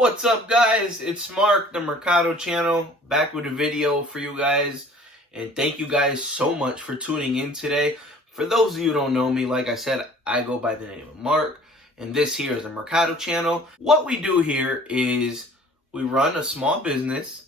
What's up, guys? It's Mark, the Mercado channel, back with a video for you guys. And thank you guys so much for tuning in today. For those of you who don't know me, like I said, I go by the name of Mark. And this here is the Mercado channel. What we do here is we run a small business.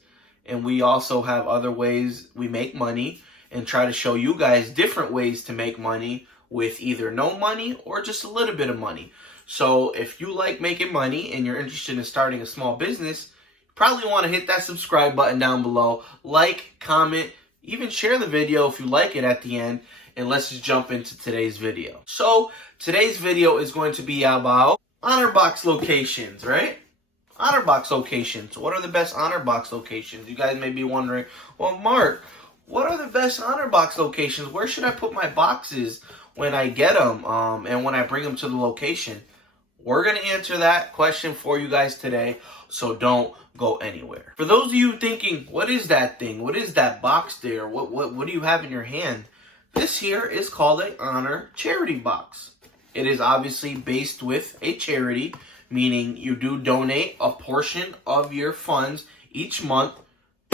And we also have other ways we make money. And try to show you guys different ways to make money with either no money or just a little bit of money. So if you like making money and you're interested in starting a small business, you probably want to hit that subscribe button down below. Like, comment, even share the video if you like it at the end. And let's just jump into today's video. So today's video is going to be about Honor Box locations, right? Honor Box locations. What are the best Honor Box locations? You guys may be wondering, well, Mark, what are the best Honor Box locations? Where should I put my boxes when I get them and when I bring them to the location? We're going to answer that question for you guys today, so don't go anywhere. For those of you thinking, what is that thing? What is that box there? What do you have in your hand? This here is called a Honor Charity Box. It is obviously based with a charity, meaning you do donate a portion of your funds each month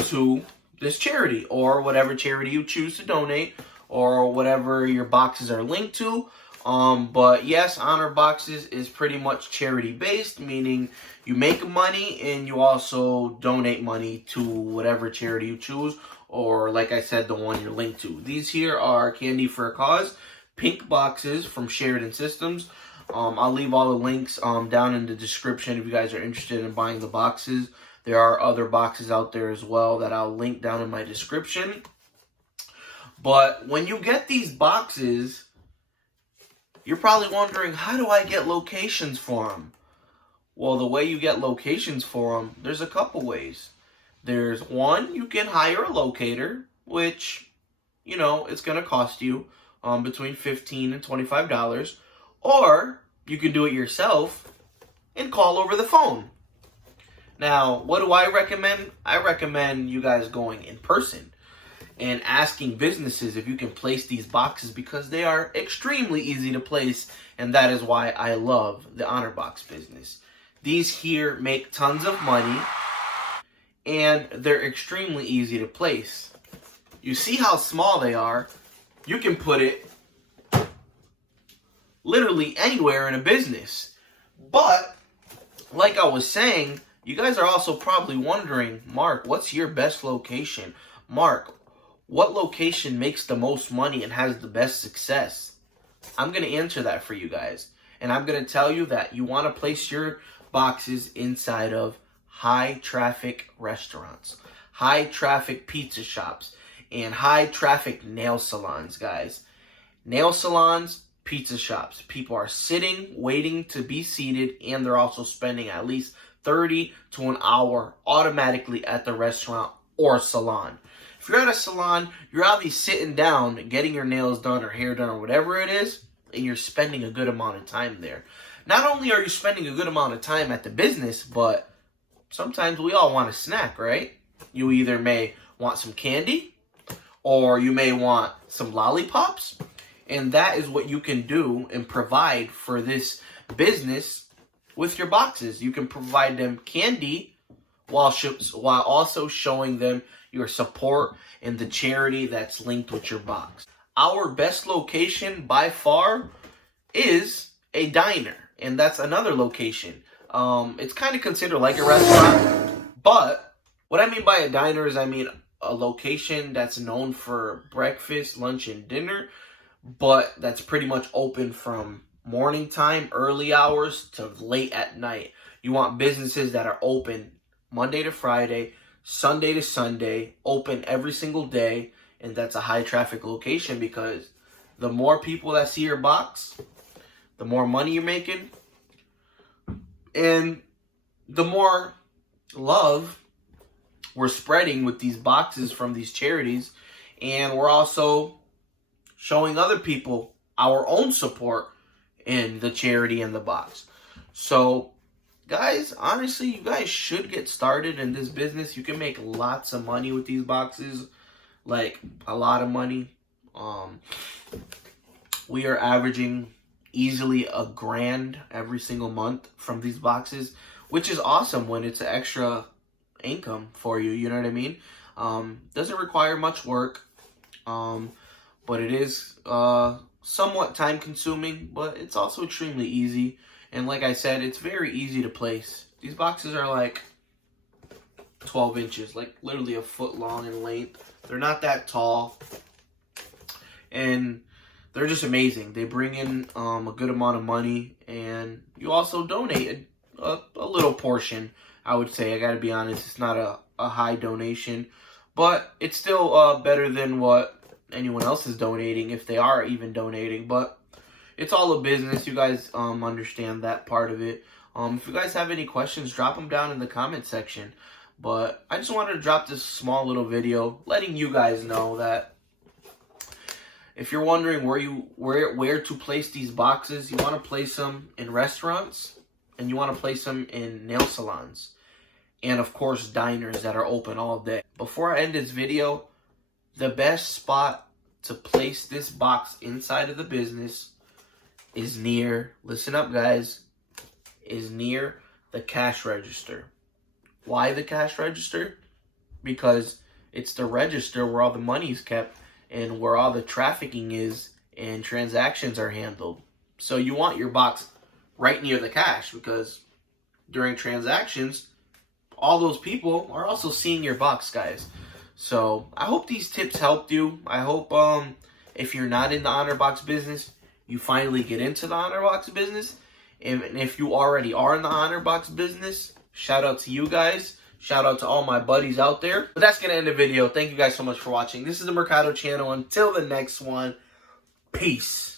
to this charity or whatever charity you choose to donate or whatever your boxes are linked to. But yes, Honor Boxes is pretty much charity based, meaning you make money and you also donate money to whatever charity you choose, or like I said, the one you're linked to. These here are Candy for a Cause pink boxes from Sheridan Systems. I'll leave all the links down in the description if you guys are interested in buying the boxes. There are other boxes out there as well that I'll link down in my description. But when you get these boxes, you're probably wondering, how do I get locations for them? Well, the way you get locations for them, there's a couple ways. There's one, you can hire a locator, which, you know, it's going to cost you between $15 and $25. Or you can do it yourself and call over the phone. Now, what do I recommend? I recommend you guys going in person and asking businesses if you can place these boxes, because they are extremely easy to place, and that is why I love the Honor Box business. These here make tons of money, and they're extremely easy to place. You see how small they are? You can put it literally anywhere in a business. But, like I was saying, you guys are also probably wondering, Mark, what's your best location? Mark, what location makes the most money and has the best success? I'm going to answer that for you guys. And I'm going to tell you that you want to place your boxes inside of high-traffic restaurants, high-traffic pizza shops, and high-traffic nail salons, guys. Nail salons, pizza shops. People are sitting, waiting to be seated, and they're also spending at least 30 to an hour automatically at the restaurant or salon. If you're at a salon, you're obviously sitting down, getting your nails done or hair done or whatever it is, and you're spending a good amount of time there. Not only are you spending a good amount of time at the business, but sometimes we all want a snack, right? You either may want some candy, or you may want some lollipops, and that is what you can do and provide for this business with your boxes. You can provide them candy while also showing them your support and the charity that's linked with your box. Our best location by far is a diner, and that's another location. It's kind of considered like a restaurant, but what I mean by a diner is I mean a location that's known for breakfast, lunch, and dinner, but that's pretty much open from morning time, early hours, to late at night. You want businesses that are open Monday to Friday, Sunday to Sunday, open every single day, and that's a high traffic location, because the more people that see your box, the more money you're making, and the more love we're spreading with these boxes from these charities, and we're also showing other people our own support in the charity and the box. So guys, honestly, you guys should get started in this business. You can make lots of money with these boxes, like a lot of money. We are averaging easily $1,000 every single month from these boxes. which is awesome when it's an extra income for you. You know what I mean? Doesn't require much work, but it is somewhat time consuming, but it's also extremely easy. And like I said, it's very easy to place. These boxes are like 12 inches, like literally a foot long in length. They're not that tall, and they're just amazing. They bring in a good amount of money, and you also donate a little portion, I would say. I gotta be honest, it's not a high donation, but it's still better than what anyone else is donating, if they are even donating. But it's all a business. You guys understand that part of it. If you guys have any questions, drop them down in the comment section. But I just wanted to drop this small little video letting you guys know that if you're wondering where to place these boxes, you want to place them in restaurants, and you want to place them in nail salons, and of course diners that are open all day. Before I end this video, the best spot to place this box inside of the business is near, listen up guys, is near the cash register. Why the cash register? Because it's the register where all the money is kept and where all the trafficking is and transactions are handled. So you want your box right near the cash, because during transactions, all those people are also seeing your box, guys. So I hope these tips helped you. I hope if you're not in the honor box business, you finally get into the honor box business. And if you already are in the honor box business, shout out to you guys. Shout out to all my buddies out there. But that's going to end the video. Thank you guys so much for watching. This is the Mercado channel. Until the next one, peace.